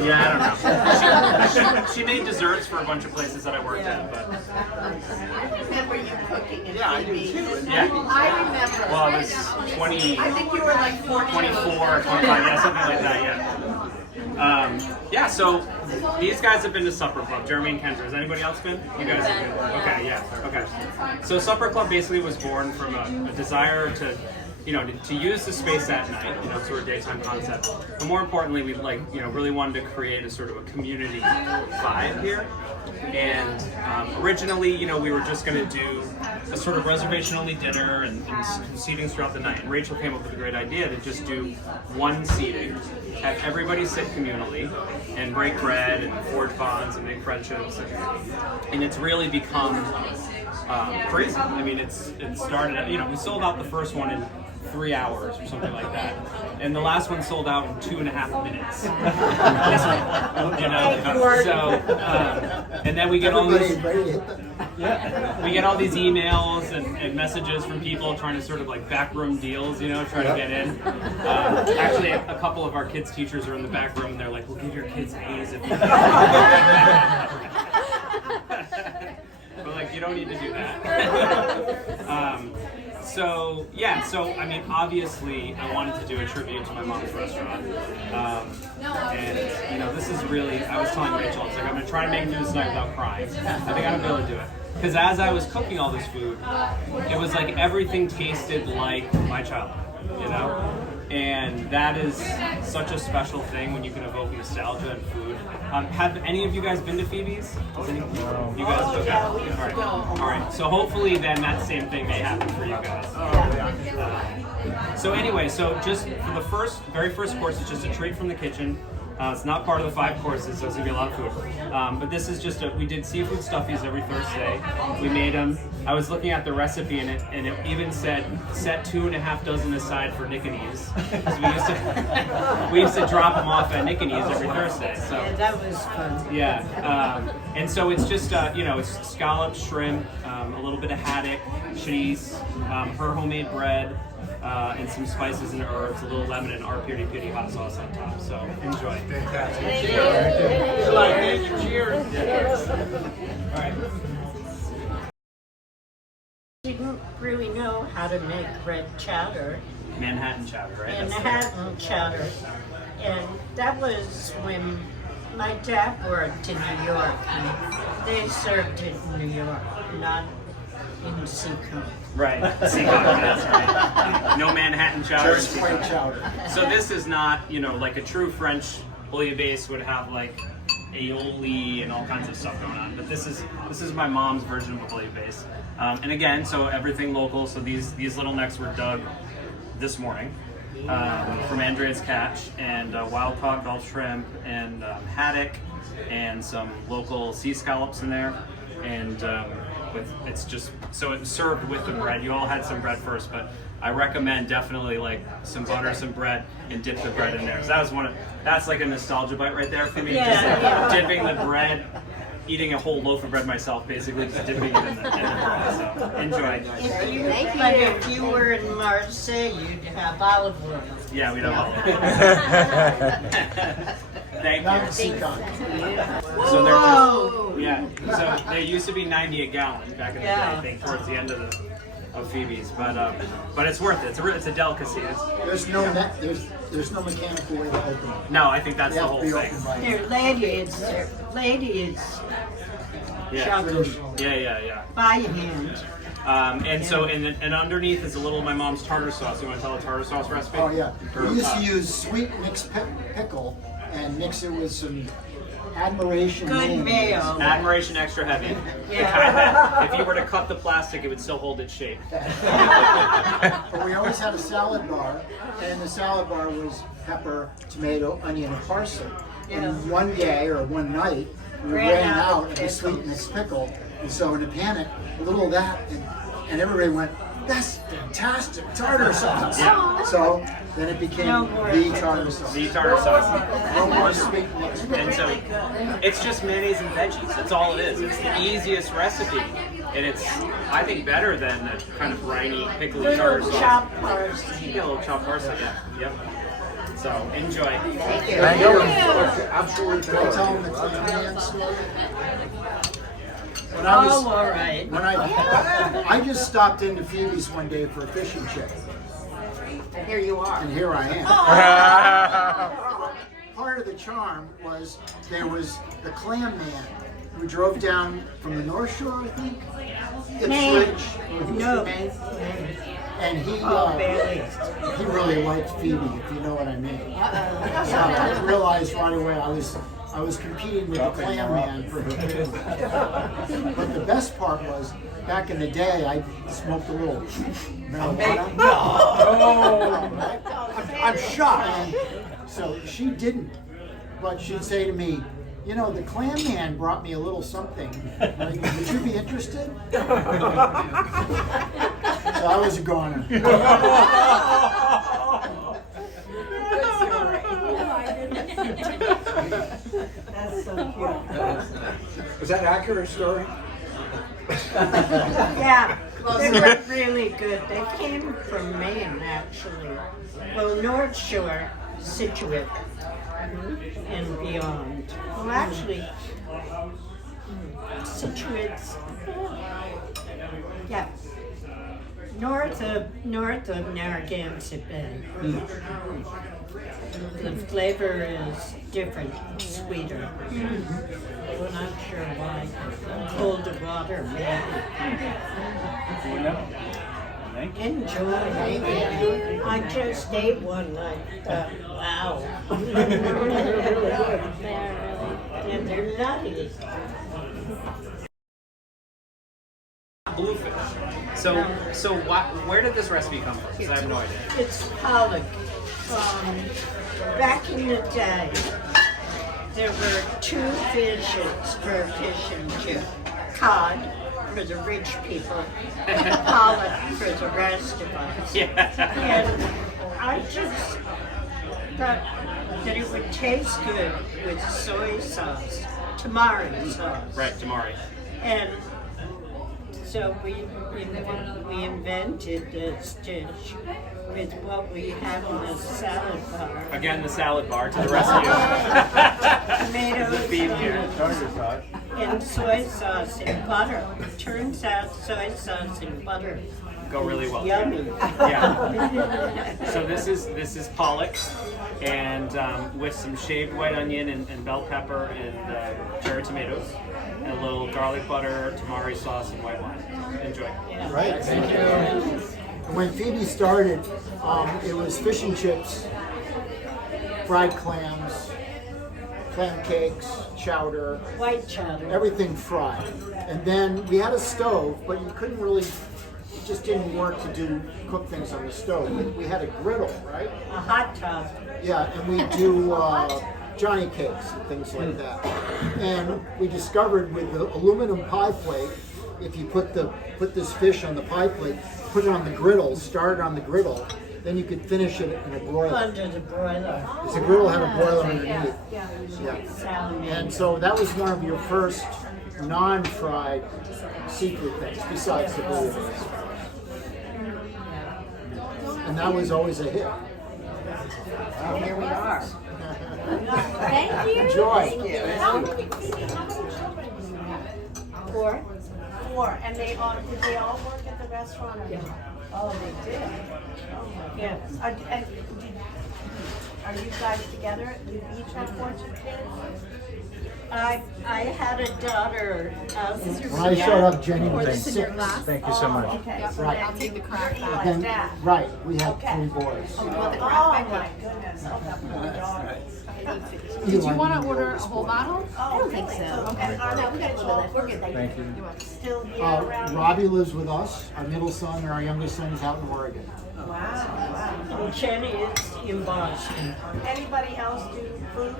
Yeah, I don't know. She made desserts for a bunch of places that I worked at, but I remember you cooking in Yeah, I do Phoebe. too. yeah. I remember. Well, I was 20, I think you were like 14. 24, 25, yeah, something like that, yeah. So these guys have been to Supper Club, Jeremy and Kendra. Has anybody else been? You guys have been? Okay, yeah, okay. So Supper Club basically was born from a desire to, to use the space that night, sort of daytime concept. But more importantly, we really wanted to create a sort of a community vibe here. And originally, we were just going to do a sort of reservation-only dinner and seatings throughout the night. And Rachel came up with a great idea to just do one seating, have everybody sit communally, and break bread and forge bonds and make friendships. And it's really become crazy. I mean, it started. We sold out the first one in 3 hours or something like that, and the last one sold out in 2.5 minutes. And then we get all these, we get all these emails and messages from people trying to sort of like backroom deals, trying to get in. Actually, a couple of our kids' teachers are in the back room, and they're like, "We'll give your kids A's if you." But like, you don't need to do that. So I mean, obviously, I wanted to do a tribute to my mom's restaurant, and this is really. I was telling Rachel, I was like, I'm gonna try to make it through this night without crying. I think I'm gonna be able to do it. Because as I was cooking all this food, it was like everything tasted like my childhood, And that is such a special thing when you can evoke nostalgia in food. Have any of you guys been to Phoebe's? No. You guys? Okay. All right. So hopefully then that same thing may happen for you guys. So anyway, so just for the very first course, it's just a treat from the kitchen. It's not part of the 5 courses, so it's gonna be a lot of food. But this is just we did seafood stuffies every Thursday. We made them. I was looking at the recipe and it even said set 2.5 dozen aside for Nick and E's. We used to drop them off at Nick and E's every Thursday. So Yeah, that was fun. yeah, and so it's just it's scallops, shrimp, a little bit of haddock, cheese, her homemade bread. And some spices and herbs, a little lemon, and our piri piri hot sauce on top. So enjoy. Fantastic. Cheers. Cheers. Cheers. All right. Didn't really know how to make red chowder. Manhattan chowder, right? Manhattan chowder. And that was when my dad worked in New York. And they served it in New York, not in Seacombe. Right. Seacombe, that's right. No Manhattan chowder. Just plain chowder. So this is not, like a true French bouillabaisse would have like aioli and all kinds of stuff going on. But this is my mom's version of a bouillabaisse. And again, so everything local. So these little necks were dug this morning from Andrea's catch, and wild caught Gulf shrimp and haddock and some local sea scallops in there. And it's just so it was served with the bread. You all had some bread first, but I recommend definitely like some butter, some bread, and dip the bread in there. So that's like a nostalgia bite right there for me. Yeah, just like dipping the bread, eating a whole loaf of bread myself, basically just dipping it in the bread. So enjoy. If you were in Marseille, you'd have olive oil. Yeah, we'd have all. Thank you. So so there used to be 90 a gallon back in the day, I think, towards the end of Phoebe's, but it's worth it. It's a delicacy. There's no mechanical way to open it. No, I think that's the whole thing. Their lady is chugging Yeah. by hand. And so and underneath is a little of my mom's tartar sauce. You want to tell a tartar sauce recipe? Oh yeah. We used to use sweet mixed pickle and mix it with some Admiration. Good mayo. Admiration extra heavy. Yeah. The kind that if you were to cut the plastic, it would still hold its shape. But we always had a salad bar, and the salad bar was pepper, tomato, onion, and parsley. And one day or one night, we ran out of the sweet mixed pickle, and so in a panic, a little of that, and everybody went, "That's fantastic tartar sauce." Yeah. So then it became the tartar sauce. The tartar sauce. No more sweet mixed pickle. And so it's just mayonnaise and veggies. That's all it is. It's the easiest recipe, and it's I think better than the kind of briny pickly tartar sauce. Chopped parsley. Yeah, a little chopped parsley. Yeah. Yep. So enjoy. Thank you. Thank you. Absolutely Can I tell killer. them the clam man story? When I was, Oh, all right. when I just stopped into Phoebe's one day for a fishing trip, And here you are. and here I am. Part of the charm was there was the clam man who drove down from the North Shore, I think, Ipswich, or No. Houston, and Oh, barely. he really liked Phoebe, if you know what I mean. So I realized right away I was competing with the clam man for her food. But the best part was, back in the day, I smoked a little marijuana. I'm shocked. And so she didn't, but she'd say to me, you know, the clam man brought me a little something. Would you be interested? So I was a goner. That's so cute. Is that an accurate story? Yeah, they were really good. They came from Maine, actually. Well, North Shore, Situate, and beyond. Well, actually, Situate's, yeah, north of Narragansett Bay. The flavor is different, sweeter. We're not sure why. Colder water, maybe. Enjoy. I just ate one. I thought, wow. And they're nutty. Bluefish. So where did this recipe come from? Because I have no idea. It's pollock. Back in the day, there were two fishes for fish and chip. Cod for the rich people, and pollock for the rest of us. Yeah. And I just thought that it would taste good with soy sauce, tamari sauce. Right, Tamari. And so we invented this dish with what we have in the salad bar. Again, the salad bar to the rescue. Tomatoes The theme here. and soy sauce and butter. Turns out soy sauce and butter Go really well. yummy. Yeah. So this is pollock, and with some shaved white onion and bell pepper and cherry tomatoes, and a little garlic butter, tamari sauce, and white wine. Enjoy. Right, thank you. When Phoebe started, it was fish and chips, fried clams, clam cakes, chowder, White chowder. everything fried. And then we had a stove, but you couldn't really, it just didn't work to cook things on the stove. We had a griddle, right? A hot tub. Yeah, and we do Johnny cakes and things like that. And we discovered with the aluminum pie plate, if you put this fish on the pie plate, put it on the griddle, start it on the griddle, then you could finish it in a broiler. Under the broiler. Because the griddle had a boiler underneath. Yeah. Salmon. And so that was one of your first non-fried secret things, besides the blue ones. And that was always a hit. Here we are. Thank you. Enjoy. How many people, how many children do you have? Four. Four. And did they all work at the restaurant? Or Oh, they did. Yeah. Are you guys together? You each have 4 kids? I had a daughter. When I showed up, Jenny was Thank 6. Thank you so much. Okay. So Right. I'll take the crack. Then, Dad. right, we had Okay. 3 boys. Oh my goodness. Oh, that poor daughter. Did You want to order a whole bottle? I don't think so. Okay. No, we got it. Well, We're good. Thank you. still here around? Robbie lives with us. Our middle son and our youngest son is out in Oregon. Wow. And Jenny is in Boston. Anybody else do food?